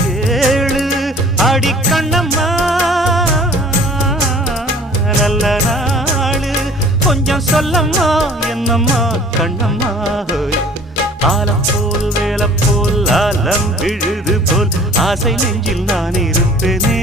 கேளு அடி கண்ணம்மா நல்ல நாளு கொஞ்சம் சொல்லம்மா என்னம்மா கண்ணம்மா ஆலம் போல் வேலை போல் ஆலம் விழுது போல் ஆசை நெஞ்சில் நான் இருப்பேனே